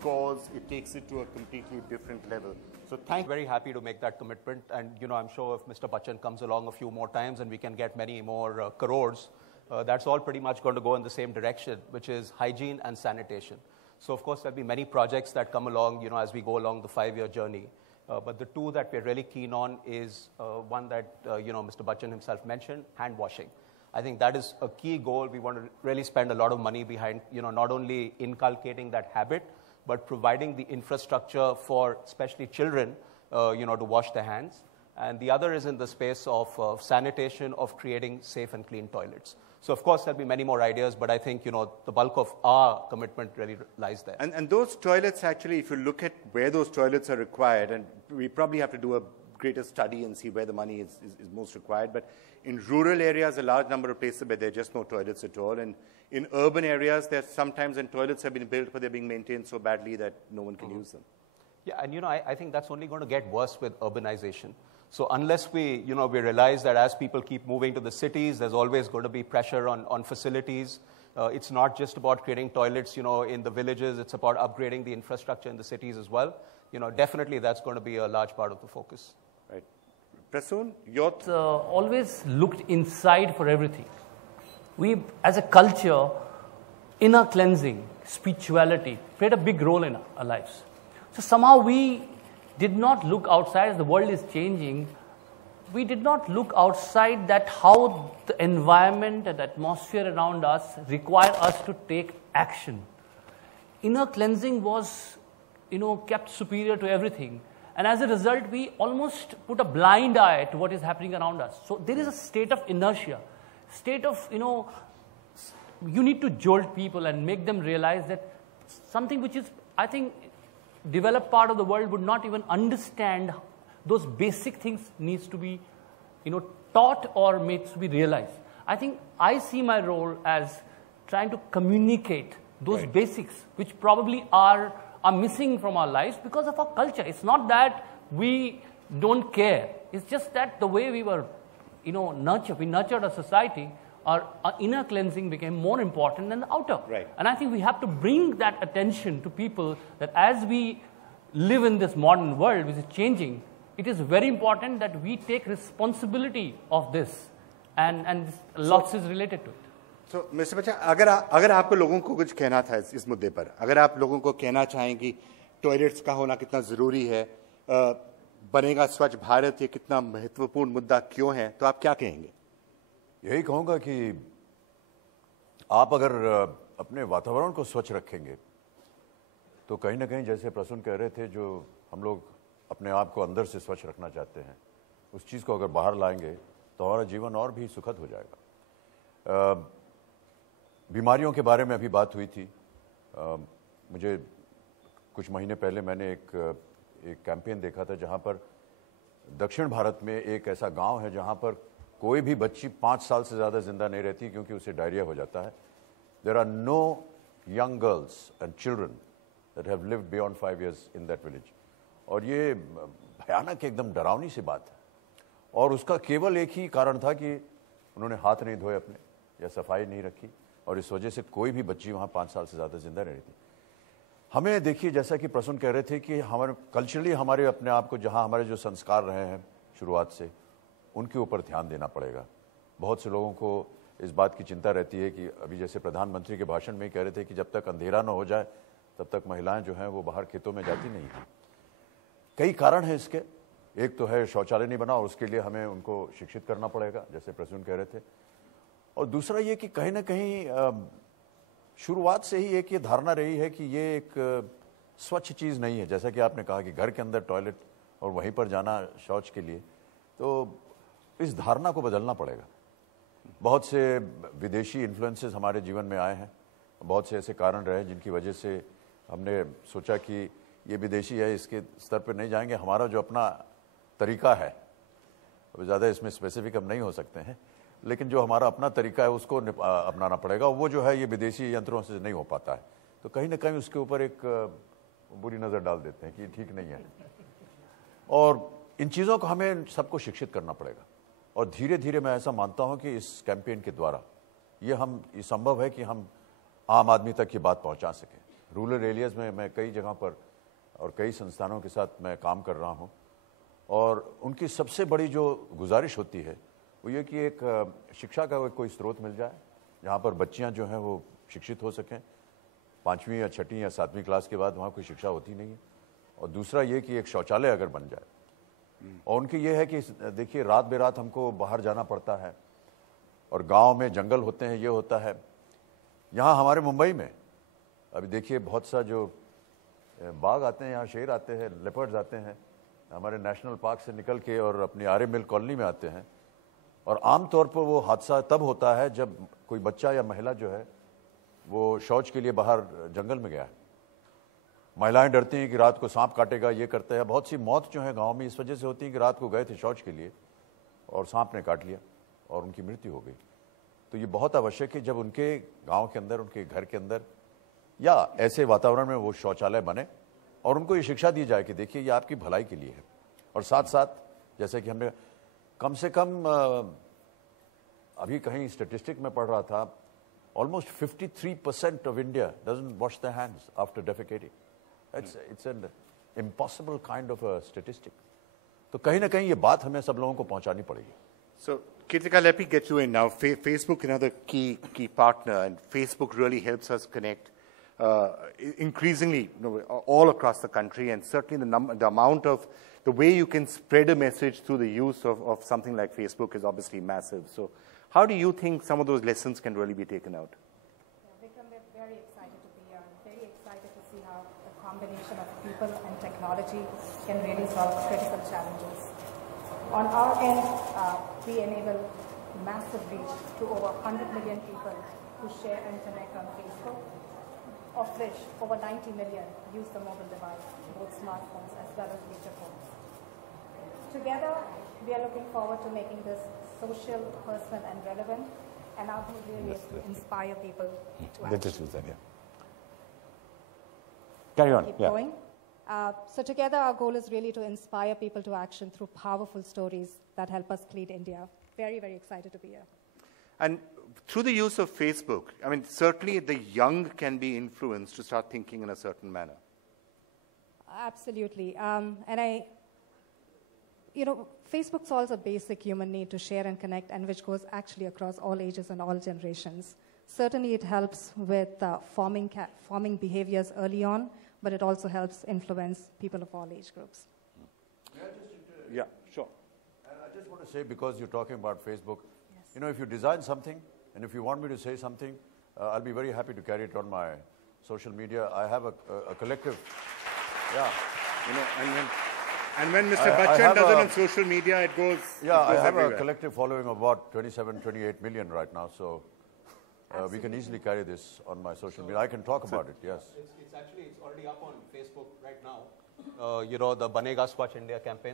cause, it takes it to a completely different level. So Very happy to make that commitment, and I'm sure if Mr. Bachchan comes along a few more times and we can get many more crores, that's all pretty much going to go in the same direction, which is hygiene and sanitation. So of course there'll be many projects that come along, as we go along the 5-year journey. But the two that we're really keen on is one that Mr. Bachchan himself mentioned, hand washing. I think that is a key goal. We want to really spend a lot of money behind, not only inculcating that habit, but providing the infrastructure for especially children, to wash their hands. And the other is in the space of sanitation, of creating safe and clean toilets. So, of course, there'll be many more ideas, but I think, the bulk of our commitment really lies there. And those toilets, actually, if you look at where those toilets are required, and we probably have to do a greater study and see where the money is most required, but in rural areas, a large number of places where there are just no toilets at all, and in urban areas, there's sometimes when toilets have been built, but they're being maintained so badly that no one can use them. Yeah, and I think that's only going to get worse with urbanization. So unless we realize that as people keep moving to the cities, there's always going to be pressure on facilities. It's not just about creating toilets, in the villages. It's about upgrading the infrastructure in the cities as well. Definitely that's going to be a large part of the focus. Right. Prasoon, your always looked inside for everything. We, as a culture, inner cleansing, spirituality, played a big role in our lives. So somehow we did not look outside as the world is changing. We did not look outside that how the environment and atmosphere around us require us to take action. Inner cleansing was, kept superior to everything. And as a result, we almost put a blind eye to what is happening around us. So there is a state of inertia, state of, you need to jolt people and make them realize that something which is, I think, developed part of the world would not even understand those basic things needs to be, taught or made to be realized. I think I see my role as trying to communicate those basics, which probably are missing from our lives because of our culture. It's not that we don't care. It's just that the way we were, we nurtured a society, our inner cleansing became more important than the outer. Right. And I think we have to bring that attention to people that as we live in this modern world, which is changing, it is very important that we take responsibility of this. And lots is related to it. So, Mr. Bachchan, अगर आपको लोगों को कुछ कहना था इस मुद्दे पर, अगर आप लोगों को कहना चाहें कि टॉयलेट्स का होना कितना ज़रूरी है, बनेगा स्वच्छ भारत, ये कितना महत्वपूर्ण मुद्दा क्यों है, तो आप क्या कहेंगे? यही कहूँगा कि आप अगर अपने वातावरण को स्वच्छ रखेंगे तो कहीं ना कहीं, जैसे प्रसून कह रहे थे, जो हम लोग अपने आप को अंदर से स्वच्छ रखना चाहते हैं, उस चीज़ को अगर बाहर लाएंगे तो हमारा जीवन और भी सुखद हो जाएगा। बीमारियों के बारे में अभी बात हुई थी। मुझे कुछ महीने पहले मैंने एक कैंपेन देखा था जहाँ पर दक्षिण भारत में एक ऐसा गांव है जहाँ पर कोई भी बच्ची 5 साल से ज़्यादा जिंदा नहीं रहती क्योंकि उसे डायरिया हो जाता है। There are no young girls and children that have lived beyond 5 years in that village. और ये भयानक, एकदम डरावनी सी बात है। और उसका केवल एक ही कारण था कि उन्होंने हाथ नहीं धोए अपने, या सफाई नहीं रखी, और इस वजह से कोई भी बच्ची वहाँ 5 साल से ज़्यादा जिंदा नहीं रहती। हमें देखिए, जैसा कि प्रसून कह रहे थे कि हमारे कल्चरली हमारे अपने आप को, जहाँ हमारे जो संस्कार रहे हैं शुरुआत से, उनके ऊपर ध्यान देना पड़ेगा। बहुत से लोगों को इस बात की चिंता रहती है कि अभी जैसे प्रधानमंत्री के भाषण में कह रहे थे कि जब तक अंधेरा न हो जाए तब तक महिलाएं जो हैं वो बाहर खेतों में जाती नहीं हैं। कई कारण हैं इसके। एक तो है शौचालय नहीं बना, और उसके लिए हमें उनको शिक्षित करना पड़ेगा, जैसे प्रसून कह रहे थे। और दूसरा ये कि कहीं ना कहीं शुरुआत से ही एक ये धारणा रही है कि ये एक स्वच्छ चीज़ नहीं है। जैसा कि आपने कहा कि घर के अंदर टॉयलेट और वहीं पर जाना शौच के लिए, तो इस धारणा को बदलना पड़ेगा। बहुत से विदेशी इन्फ्लुएंसेस हमारे जीवन में आए हैं, बहुत से ऐसे कारण रहे जिनकी वजह से हमने सोचा कि ये विदेशी है, इसके स्तर पर नहीं जाएंगे। हमारा जो अपना तरीका है, ज़्यादा इसमें स्पेसिफिक हम नहीं हो सकते हैं, लेकिन जो हमारा अपना तरीका है उसको अपनाना पड़ेगा। वो जो है ये विदेशी यंत्रों से नहीं हो पाता है, तो कहीं ना कहीं उसके ऊपर एक बुरी नज़र डाल देते हैं कि ठीक नहीं है। और इन चीज़ों को हमें सबको शिक्षित करना पड़ेगा। और धीरे धीरे मैं ऐसा मानता हूं कि इस कैंपेन के द्वारा ये संभव है कि हम आम आदमी तक ये बात पहुंचा सकें। रूरल एरियाज़ में मैं कई जगहों पर और कई संस्थानों के साथ मैं काम कर रहा हूँ, और उनकी सबसे बड़ी जो गुजारिश होती है वो ये कि एक शिक्षा का कोई स्रोत मिल जाए जहाँ पर बच्चियाँ जो हैं वो शिक्षित हो सकें। 5वीं या 6वीं या 7वीं क्लास के बाद वहाँ कोई शिक्षा होती नहीं है। और दूसरा ये कि एक शौचालय अगर बन जाए, और उनकी ये है कि देखिए रात बेरात हमको बाहर जाना पड़ता है और गांव में जंगल होते हैं, ये होता है। यहाँ हमारे मुंबई में अभी देखिए बहुत सा जो बाघ आते हैं, यहाँ शेर आते हैं, लेपर्ड्स आते हैं हमारे नेशनल पार्क से निकल के और अपनी आर्य मिल कॉलोनी में आते हैं। और आमतौर पर वो हादसा तब होता है जब कोई बच्चा या महिला जो है वो शौच के लिए बाहर जंगल में गया है। महिलाएं डरती हैं कि रात को सांप काटेगा, ये करता है। बहुत सी मौत जो है गांव में इस वजह से होती है कि रात को गए थे शौच के लिए और सांप ने काट लिया और उनकी मृत्यु हो गई। तो ये बहुत आवश्यक है जब उनके गांव के अंदर, उनके घर के अंदर या ऐसे वातावरण में वो शौचालय बने और उनको ये शिक्षा दी जाए कि देखिए ये आपकी भलाई के लिए है। और साथ साथ जैसे कि हमने कम से कम अभी कहीं स्टेटिस्टिक में पढ़ रहा था, almost 53% of India doesn't wash their hands after defecating. It's an impossible kind of a statistic. तो कहीं ना कहीं ये बात हमें सब लोगों को पहुंचानी पड़ेगी। So, Kirtika, let me get you in now. Facebook, another key partner, and Facebook really helps us connect increasingly, all across the country, and certainly the way you can spread a message through the use of something like Facebook is obviously massive. So, how do you think some of those lessons can really be taken out? Vikram, we're very excited to be here. I'm very excited to see how a combination of people and technology can really solve critical challenges. On our end, we enable massive reach to over 100 million people who share and connect on Facebook, of which over 90 million use the mobile device, both smartphones as well as feature phones. Together, we are looking forward to making this social, personal, and relevant, and our goal really is to inspire people to act. Let's just use that, yeah. Carry on. Keep yeah. going. So together, our goal is really to inspire people to action through powerful stories that help us lead India. Very, very excited to be here. And through the use of Facebook, I mean, certainly the young can be influenced to start thinking in a certain manner. Absolutely. Facebook solves a basic human need to share and connect, and which goes actually across all ages and all generations. Certainly, it helps with forming behaviors early on, but it also helps influence people of all age groups. Yeah, sure. And I just want to say, because you're talking about Facebook, yes. If you design something, and if you want me to say something, I'll be very happy to carry it on my social media. I have a collective, yeah. And when Mr. Bachchan does it on social media, it goes. Yeah, it goes I have everywhere. a collective following of about 27, 28 million right now, so we can easily carry this on my social media. I can talk about it, yes. It's already up on Facebook right now. The Banega Swachh India campaign.